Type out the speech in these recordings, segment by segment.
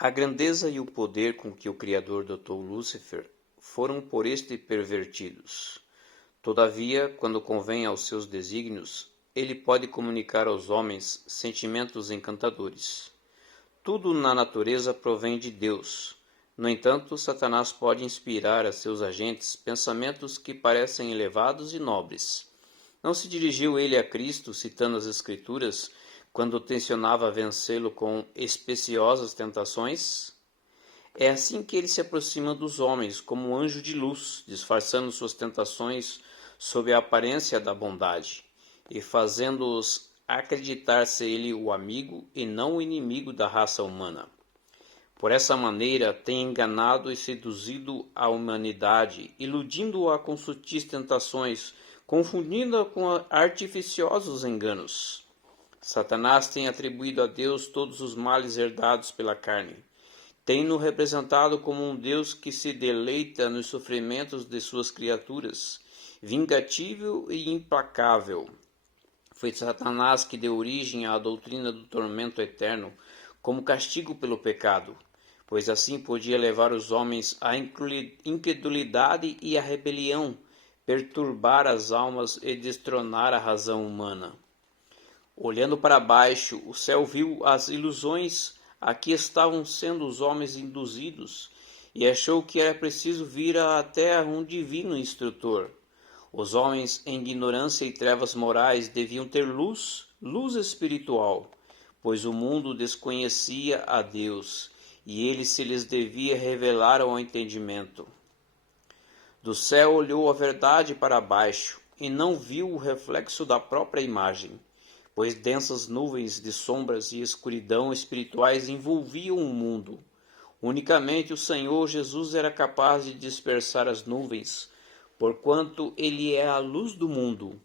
A grandeza e o poder com que o Criador dotou Lúcifer foram por este pervertidos. Todavia, quando convém aos seus desígnios, ele pode comunicar aos homens sentimentos encantadores. Tudo na natureza provém de Deus. No entanto, Satanás pode inspirar a seus agentes pensamentos que parecem elevados e nobres. Não se dirigiu ele a Cristo, citando as Escrituras, quando tensionava vencê-lo com especiosas tentações? É assim que ele se aproxima dos homens, como um anjo de luz, disfarçando suas tentações sob a aparência da bondade, e fazendo-os acreditar ser ele o amigo e não o inimigo da raça humana. Por essa maneira tem enganado e seduzido a humanidade, iludindo-a com sutis tentações, confundindo-a com artificiosos enganos. Satanás tem atribuído a Deus todos os males herdados pela carne. Tem-no representado como um Deus que se deleita nos sofrimentos de suas criaturas, vingativo e implacável. Foi Satanás que deu origem à doutrina do tormento eterno, como castigo pelo pecado, pois assim podia levar os homens à incredulidade e à rebelião, perturbar as almas e destronar a razão humana. Olhando para baixo, o céu viu as ilusões a que estavam sendo os homens induzidos e achou que era preciso vir à terra um divino instrutor. Os homens em ignorância e trevas morais deviam ter luz espiritual, pois o mundo desconhecia a Deus e ele se lhes devia revelar ao entendimento. Do céu olhou a verdade para baixo e não viu o reflexo da própria imagem, pois densas nuvens de sombras e escuridão espirituais envolviam o mundo. Unicamente o Senhor Jesus era capaz de dispersar as nuvens, porquanto ele é a luz do mundo.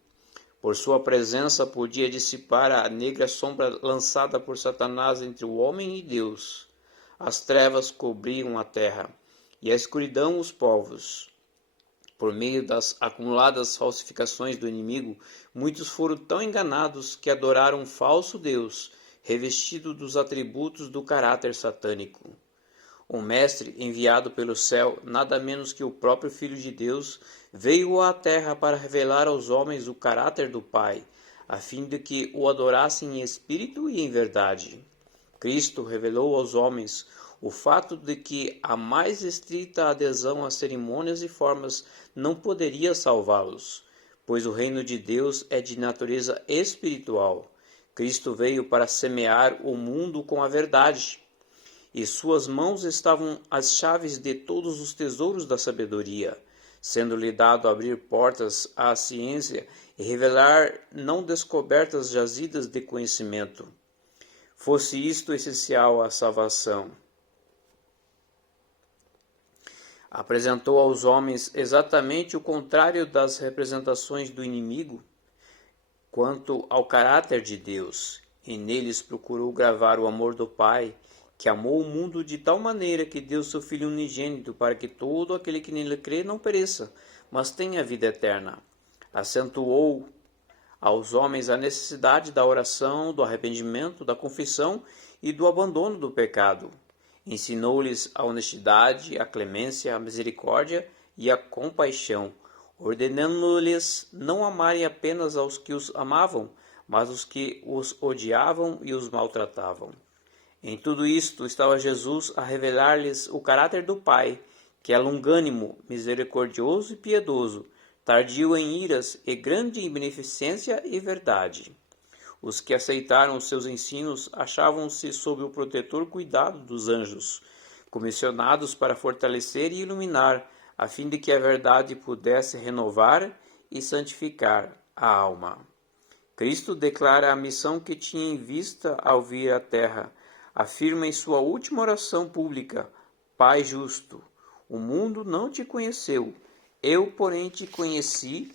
Por sua presença podia dissipar a negra sombra lançada por Satanás entre o homem e Deus. As trevas cobriam a terra, e a escuridão os povos. Por meio das acumuladas falsificações do inimigo, muitos foram tão enganados que adoraram um falso Deus, revestido dos atributos do caráter satânico. Um mestre enviado pelo céu, nada menos que o próprio Filho de Deus, veio à terra para revelar aos homens o caráter do Pai, a fim de que o adorassem em espírito e em verdade. Cristo revelou aos homens o fato de que a mais estrita adesão a cerimônias e formas não poderia salvá-los, pois o reino de Deus é de natureza espiritual. Cristo veio para semear o mundo com a verdade, e suas mãos estavam as chaves de todos os tesouros da sabedoria, sendo-lhe dado abrir portas à ciência e revelar não descobertas jazidas de conhecimento. Fosse isto essencial à salvação. Apresentou aos homens exatamente o contrário das representações do inimigo quanto ao caráter de Deus, e neles procurou gravar o amor do Pai, que amou o mundo de tal maneira que deu seu Filho unigênito para que todo aquele que nele crê não pereça, mas tenha vida eterna. Acentuou aos homens a necessidade da oração, do arrependimento, da confissão e do abandono do pecado. Ensinou-lhes a honestidade, a clemência, a misericórdia e a compaixão, ordenando-lhes não amarem apenas aos que os amavam, mas os que os odiavam e os maltratavam. Em tudo isto estava Jesus a revelar-lhes o caráter do Pai, que é longânimo, misericordioso e piedoso, tardio em iras e grande em beneficência e verdade. Os que aceitaram os seus ensinos achavam-se sob o protetor cuidado dos anjos, comissionados para fortalecer e iluminar, a fim de que a verdade pudesse renovar e santificar a alma. Cristo declara a missão que tinha em vista ao vir à terra. Afirma em sua última oração pública: Pai justo, o mundo não te conheceu, eu, porém, te conheci,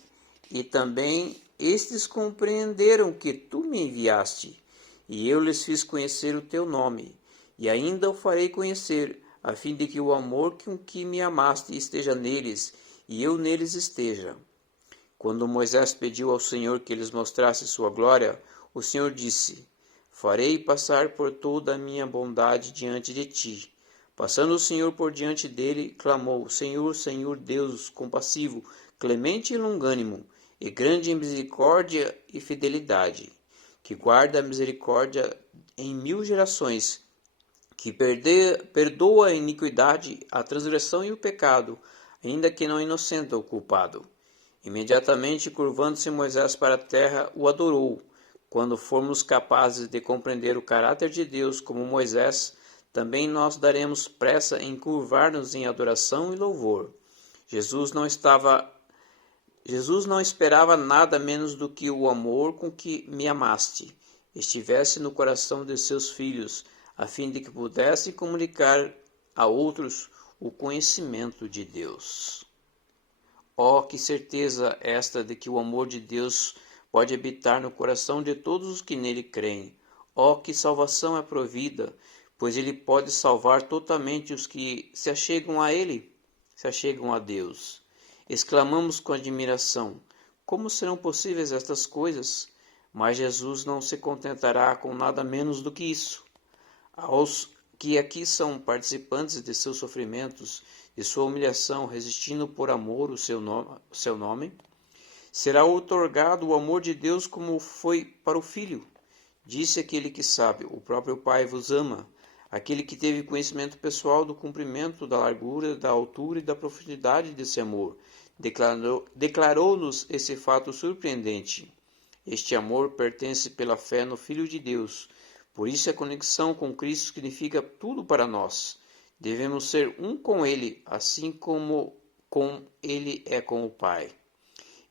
e também estes compreenderam que tu me enviaste, e eu lhes fiz conhecer o teu nome, e ainda o farei conhecer, a fim de que o amor com que me amaste esteja neles, e eu neles esteja. Quando Moisés pediu ao Senhor que lhes mostrasse sua glória, o Senhor disse: Farei passar por toda a minha bondade diante de ti. Passando o Senhor por diante dele, clamou: Senhor, Senhor Deus compassivo, clemente e longânimo, e grande em misericórdia e fidelidade, que guarda a misericórdia em 1000 gerações, que perdoa a iniquidade, a transgressão e o pecado, ainda que não inocente o culpado. Imediatamente curvando-se Moisés para a terra, o adorou. Quando formos capazes de compreender o caráter de Deus como Moisés, também nós daremos pressa em curvar-nos em adoração e louvor. Jesus não esperava nada menos do que o amor com que me amaste estivesse no coração de seus filhos, a fim de que pudesse comunicar a outros o conhecimento de Deus. Oh, que certeza esta de que o amor de Deus pode habitar no coração de todos os que nele creem. Oh, que salvação é provida, pois ele pode salvar totalmente os que se achegam a ele, se achegam a Deus. Exclamamos com admiração: como serão possíveis estas coisas? Mas Jesus não se contentará com nada menos do que isso. Aos que aqui são participantes de seus sofrimentos, de sua humilhação, resistindo por amor o seu nome, será outorgado o amor de Deus como foi para o Filho. Disse aquele que sabe: o próprio Pai vos ama. Aquele que teve conhecimento pessoal do comprimento, da largura, da altura e da profundidade desse amor, declarou-nos esse fato surpreendente. Este amor pertence pela fé no Filho de Deus. Por isso a conexão com Cristo significa tudo para nós. Devemos ser um com Ele, assim como Ele é com o Pai.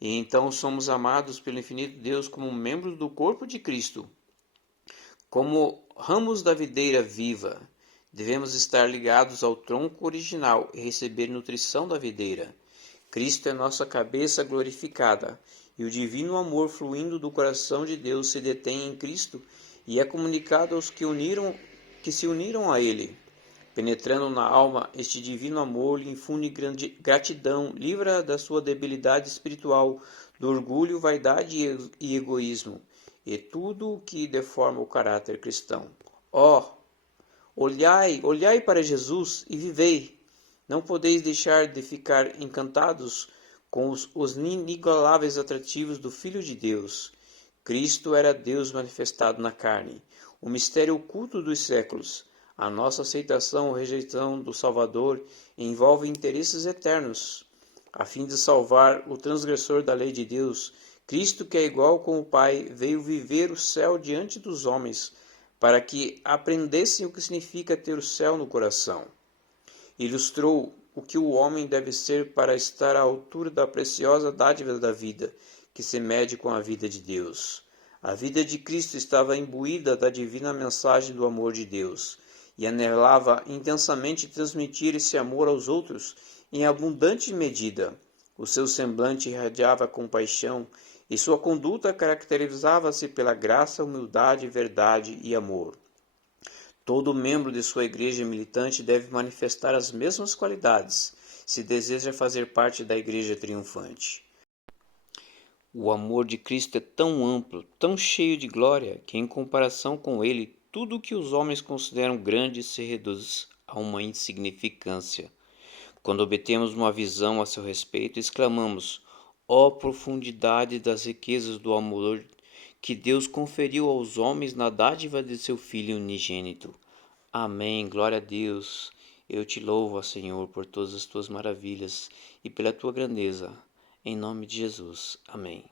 E então somos amados pelo infinito Deus como membros do corpo de Cristo. Como ramos da videira viva, devemos estar ligados ao tronco original e receber nutrição da videira. Cristo é nossa cabeça glorificada, e o divino amor fluindo do coração de Deus se detém em Cristo e é comunicado aos que se uniram a Ele. Penetrando na alma, este divino amor lhe infunde gratidão, livra da sua debilidade espiritual, do orgulho, vaidade e egoísmo, e tudo o que deforma o caráter cristão. Olhai para Jesus e vivei. Não podeis deixar de ficar encantados com os inigualáveis atrativos do Filho de Deus. Cristo era Deus manifestado na carne, o mistério oculto dos séculos. A nossa aceitação ou rejeição do Salvador envolve interesses eternos. A fim de salvar o transgressor da lei de Deus, Cristo, que é igual com o Pai, veio viver o céu diante dos homens, para que aprendessem o que significa ter o céu no coração. Ilustrou o que o homem deve ser para estar à altura da preciosa dádiva da vida, que se mede com a vida de Deus. A vida de Cristo estava imbuída da divina mensagem do amor de Deus, e anelava intensamente transmitir esse amor aos outros em abundante medida. O seu semblante irradiava compaixão, e sua conduta caracterizava-se pela graça, humildade, verdade e amor. Todo membro de sua igreja militante deve manifestar as mesmas qualidades, se deseja fazer parte da igreja triunfante. O amor de Cristo é tão amplo, tão cheio de glória, que em comparação com ele, tudo o que os homens consideram grande se reduz a uma insignificância. Quando obtemos uma visão a seu respeito, exclamamos: ó profundidade das riquezas do amor que Deus conferiu aos homens na dádiva de seu Filho unigênito. Amém. Glória a Deus. Eu te louvo, ó Senhor, por todas as tuas maravilhas e pela tua grandeza. Em nome de Jesus. Amém.